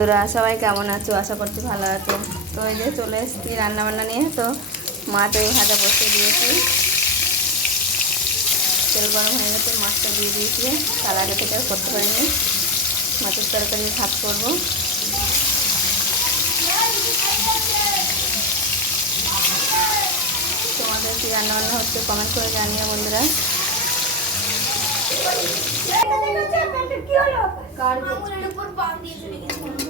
তোরা সবাই কেমন আছো? আশা করছি ভালো আছো। তো এই যে চলে এসেছি রান্নাবান্না নিয়ে। তো মাছ ওই ভাজা বসে দিয়েছি। তেল গরম হয়ে গেছে মাছটা দিয়ে দিয়েছি। তার আগে থেকে আর করতে পারিনি। মাছের তরকারি ভাত করব। তোমাদের কি রান্নাবান্না হচ্ছে কমেন্ট করে জানিও বন্ধুরা। আঙুলের উপর বাম দিয়ে চলে গেছে।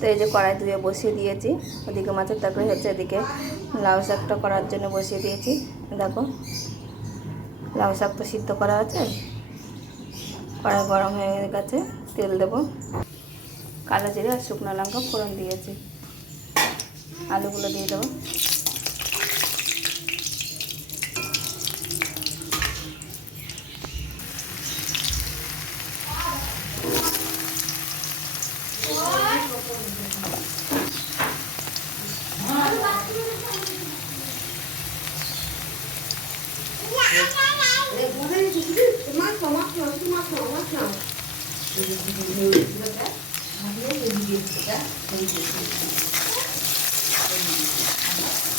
তো এই যে কড়াই ধুয়ে বসিয়ে দিয়েছি। ওদিকে মাছের তরকারি হচ্ছে, এদিকে লাউ শাকটা করার জন্য বসিয়ে দিয়েছি। দেখো, লাউ শাক তো সিদ্ধ করা আছে। কড়াই গরম হয়ে গেছে, তেল দেবো। কালো জিরে আর শুকনো লঙ্কা ফোড়ন দিয়েছি। আলুগুলো দিয়ে দেবো।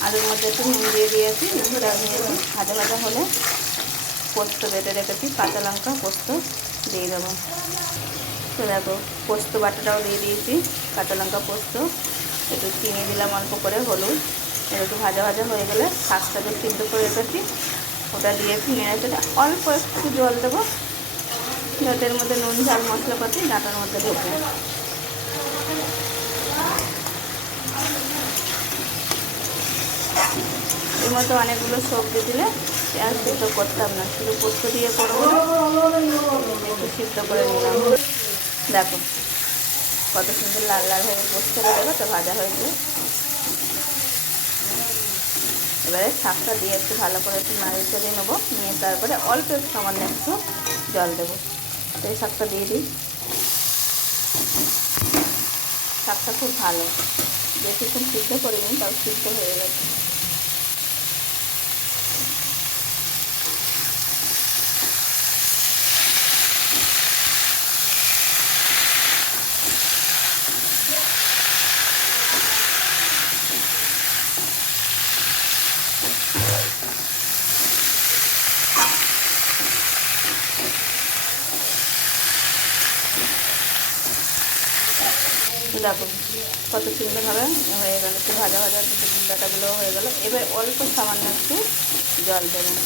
আলুর মধ্যে একটু নুন দিয়ে দিয়েছি। নুনটা দিয়েছি। ভাজা ভাজা হলে পোস্ত, বেটে রেখেছি। কাঁচা লঙ্কা পোস্ত দিয়ে দেবো। তো দেখো, পোস্ত বাটাটাও দিয়ে দিয়েছি, কাঁচা লঙ্কা পোস্ত। একটু চিনি দিলাম অল্প করে, হলুদ। একটু ভাজা ভাজা হয়ে গেলে শাকটা যে সিদ্ধ করে রেখেছি। ওটা দিয়ে একটু নেড়ে অল্প একটু জল দেবো। যাতে মধ্যে নুন, ঝাল, মশলাপাতি, ডাটার মধ্যে ঢোকে। এর মধ্যে অনেকগুলো সবজি দিলে আর সিদ্ধ করতাম না, শুধু পোস্ত দিয়ে করব একটু সিদ্ধ করে নিলাম। দেখো, কত সুন্দর লাল লাল হয়ে পোস্ত দেবো তো ভাজা হয়েছে এবারে শাকটা দিয়ে একটু ভালো করে একটু নাড়িয়ে চড়ে নেব, নিয়ে তারপরে অল্প একটু সামান্য একটু জল দেবো। তো এই শাকটা দিয়ে দিই। শাকটা খুব ভালো। বেশিক্ষণ সিদ্ধ করিনি, তাও সিদ্ধ হয়ে গেছে। দেখো কত সুন্দরভাবে হয়ে গেল, একটু ভাজা ভাজা ডাটাগুলো হয়ে গেল। এবার অল্প সামান্য একটু জল দেবেন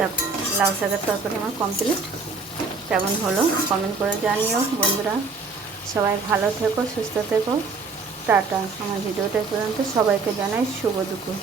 দেখো, লাউ শাকের তরকারি আমার কমপ্লিট কেমন হলো কমেন্ট করে জানিও বন্ধুরা। সবাই ভালো থেকো, সুস্থ থেকো। টাটা। আমার ভিডিওটা পর্যন্ত সবাইকে জানাই শুভ দুপুর।